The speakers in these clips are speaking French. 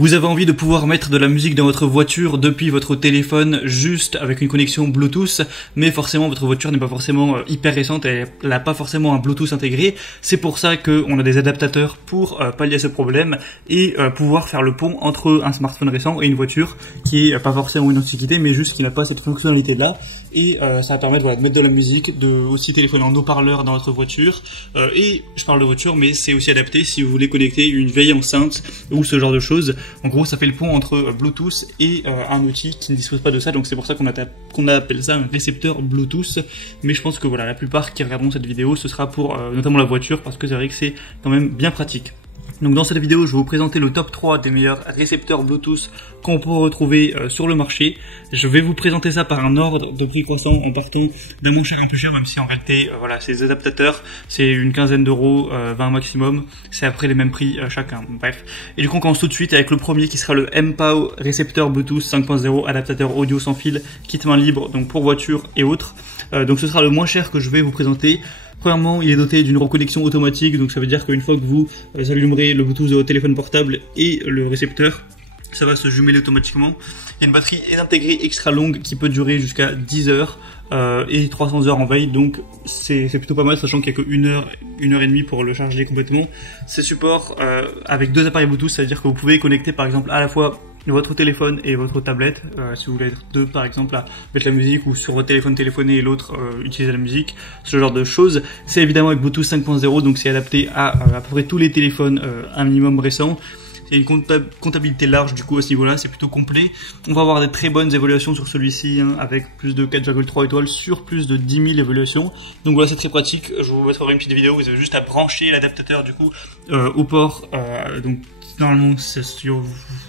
Vous avez envie de pouvoir mettre de la musique dans votre voiture depuis votre téléphone juste avec une connexion Bluetooth, mais forcément votre voiture n'est pas forcément hyper récente et elle n'a pas forcément un Bluetooth intégré. C'est pour ça qu'on a des adaptateurs pour pallier à ce problème et pouvoir faire le pont entre un smartphone récent et une voiture qui est pas forcément une antiquité mais juste qui n'a pas cette fonctionnalité là. Et ça va permettre de mettre de la musique, de aussi téléphoner en haut-parleur dans votre voiture. Et je parle de voiture, mais c'est aussi adapté si vous voulez connecter une vieille enceinte ou ce genre de choses. En gros, ça fait le pont entre Bluetooth et un outil qui ne dispose pas de ça. Donc c'est pour ça qu'on appelle ça un récepteur Bluetooth. Mais je pense que voilà, la plupart qui regarderont cette vidéo, ce sera pour notamment la voiture, parce que c'est vrai que c'est quand même bien pratique. Donc dans cette vidéo, je vais vous présenter le top 3 des meilleurs récepteurs Bluetooth qu'on peut retrouver sur le marché. Je vais vous présenter ça par un ordre de prix croissant en partant d'un moins cher un peu cher, même si en réalité, voilà, ces adaptateurs, c'est une quinzaine d'euros, 20 maximum. C'est après les mêmes prix chacun, bref. Et du coup, on commence tout de suite avec le premier qui sera le mPOW récepteur Bluetooth 5.0 adaptateur audio sans fil, kit main libre, donc pour voiture et autres. Donc ce sera le moins cher que je vais vous présenter. Premièrement, il est doté d'une reconnexion automatique, donc ça veut dire qu'une fois que vous allumerez le Bluetooth de votre téléphone portable et le récepteur, ça va se jumeler automatiquement. Il y a une batterie intégrée extra longue qui peut durer jusqu'à 10 heures et 300 heures en veille, donc c'est plutôt pas mal, sachant qu'il n'y a que 1 heure et demie pour le charger complètement. C'est support avec 2 appareils Bluetooth, ça veut dire que vous pouvez connecter par exemple à la fois votre téléphone et votre tablette, si vous voulez être deux par exemple à mettre la musique, ou sur votre téléphone téléphoner et l'autre utiliser la musique, ce genre de choses. C'est évidemment avec Bluetooth 5.0, donc c'est adapté à peu près tous les téléphones un minimum récents. Il y a une comptabilité large du coup à ce niveau-là, c'est plutôt complet. On va avoir des très bonnes évaluations sur celui-ci, hein, avec plus de 4,3 étoiles sur plus de 10 000 évaluations. Donc voilà, c'est très pratique. Je vous mettrai une petite vidéo, vous avez juste à brancher l'adaptateur du coup au port. Donc normalement c'est sur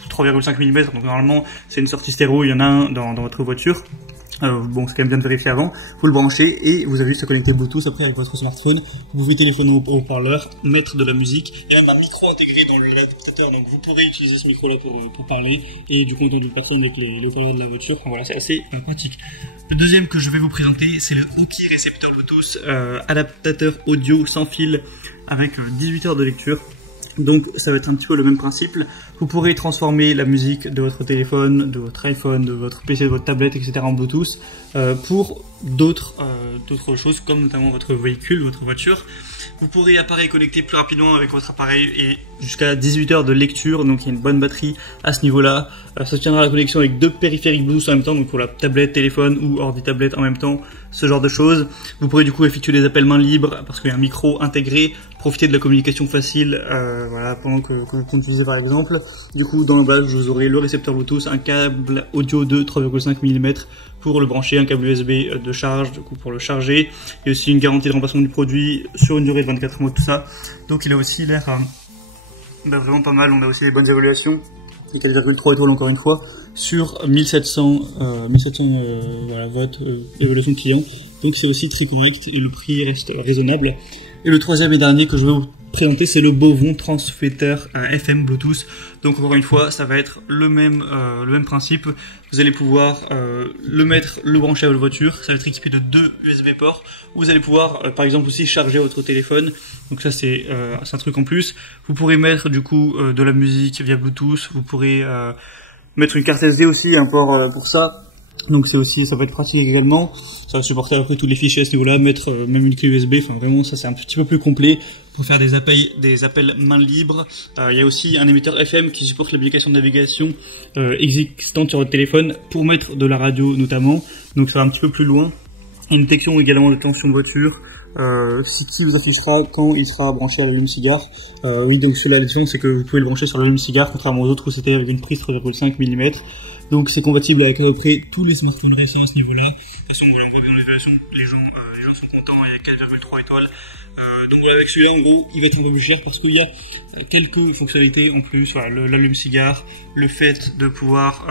3,5 mm, donc normalement c'est une sortie stéréo, il y en a un dans votre voiture. Bon, c'est quand même bien de vérifier avant. Vous le branchez et vous avez juste à connecter Bluetooth après avec votre smartphone. Vous pouvez téléphoner au haut-parleur, mettre de la musique. Il y a même un micro intégré dans l'adaptateur, donc vous pourrez utiliser ce micro-là pour parler et du coup entendre une personne avec les haut-parleurs de la voiture. Enfin, voilà, c'est assez pratique. Le deuxième que je vais vous présenter, c'est le Hooky récepteur Bluetooth adaptateur audio sans fil avec 18 heures de lecture. Donc ça va être un petit peu le même principe. Vous pourrez transformer la musique de votre téléphone, de votre iPhone, de votre PC, de votre tablette, etc. en Bluetooth pour d'autres choses, comme notamment votre véhicule, votre voiture. Vous pourrez appareil connecter plus rapidement avec votre appareil et jusqu'à 18 heures de lecture, donc il y a une bonne batterie à ce niveau-là. Ça tiendra la connexion avec 2 périphériques Bluetooth en même temps, donc pour la tablette, téléphone ou ordi-tablette en même temps, ce genre de choses. Vous pourrez du coup effectuer des appels main libre parce qu'il y a un micro intégré, profiter de la communication facile voilà, pendant que vous conduisez par exemple. Du coup, dans le bas, vous aurez le récepteur Bluetooth, un câble audio de 3,5 mm pour le brancher, un câble USB de charge du coup pour le charger, et aussi une garantie de remplacement du produit sur une durée de 24 mois, tout ça. Donc il a aussi l'air vraiment pas mal. On a aussi des bonnes évaluations, 4,3 étoiles encore une fois, sur 1700 voilà, votes évaluation client. Donc c'est aussi très correct et le prix reste raisonnable. Et le troisième et dernier que je vais vous présenter, c'est le Bovon transfetteur FM Bluetooth. Donc encore une fois, ça va être le même principe. Vous allez pouvoir le brancher à votre voiture. Ça va être équipé de 2 USB ports. Vous allez pouvoir par exemple aussi charger votre téléphone. Donc ça c'est un truc en plus. Vous pourrez mettre du coup de la musique via Bluetooth. Vous pourrez mettre une carte SD aussi, un port pour ça. Donc ça va être pratique également. Ça va supporter après tous les fichiers à ce niveau-là, mettre même une clé USB. Enfin vraiment, ça c'est un petit peu plus complet pour faire des appels main libre. Il y a aussi un émetteur FM qui supporte l'application de navigation existante sur votre téléphone pour mettre de la radio notamment. Donc ça va un petit peu plus loin. Une détection également de tension de voiture. Qui vous affichera quand il sera branché à l'allume-cigare. Oui, donc c'est la leçon, c'est que vous pouvez le brancher sur l'allume-cigare, contrairement aux autres où c'était avec une prise 3,5 mm. Donc c'est compatible avec à peu près tous les smartphones récents à ce niveau-là. De toute façon, voilà, on voit bien l'évaluation, les gens sont contents, il y a 4,3 étoiles. Donc voilà, avec celui-là, en gros, il va être un peu plus cher parce qu'il y a quelques fonctionnalités en plus. Voilà, l'allume-cigare, le fait de pouvoir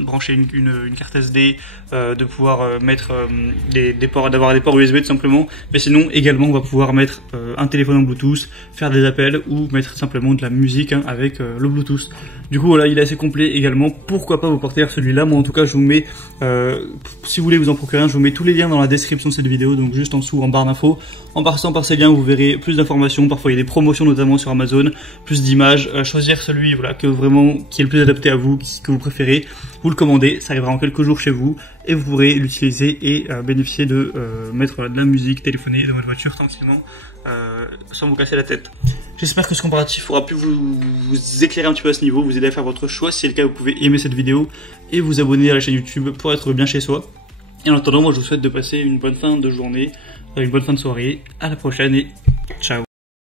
brancher une carte SD, de pouvoir mettre des ports, d'avoir des ports USB tout simplement. Mais sinon, également, on va pouvoir mettre un téléphone en Bluetooth, faire des appels ou mettre simplement de la musique avec le Bluetooth. Du coup voilà, il est assez complet également, pourquoi pas vous porter vers celui-là. Moi en tout cas je vous mets, si vous voulez vous en procurer un, je vous mets tous les liens dans la description de cette vidéo, donc juste en dessous en barre d'infos. En passant par ces liens vous verrez plus d'informations, parfois il y a des promotions notamment sur Amazon, plus d'images, choisir celui voilà, qui est le plus adapté à vous, que vous préférez, vous le commandez, ça arrivera en quelques jours chez vous et vous pourrez l'utiliser et bénéficier de mettre de la musique, téléphoner dans votre voiture tranquillement sans vous casser la tête. J'espère que ce comparatif aura pu vous éclairer un petit peu à ce niveau, vous aider à faire votre choix. Si c'est le cas, vous pouvez aimer cette vidéo et vous abonner à la chaîne YouTube pour être bien chez soi. Et en attendant, moi je vous souhaite de passer une bonne fin de journée, une bonne fin de soirée. À la prochaine et ciao.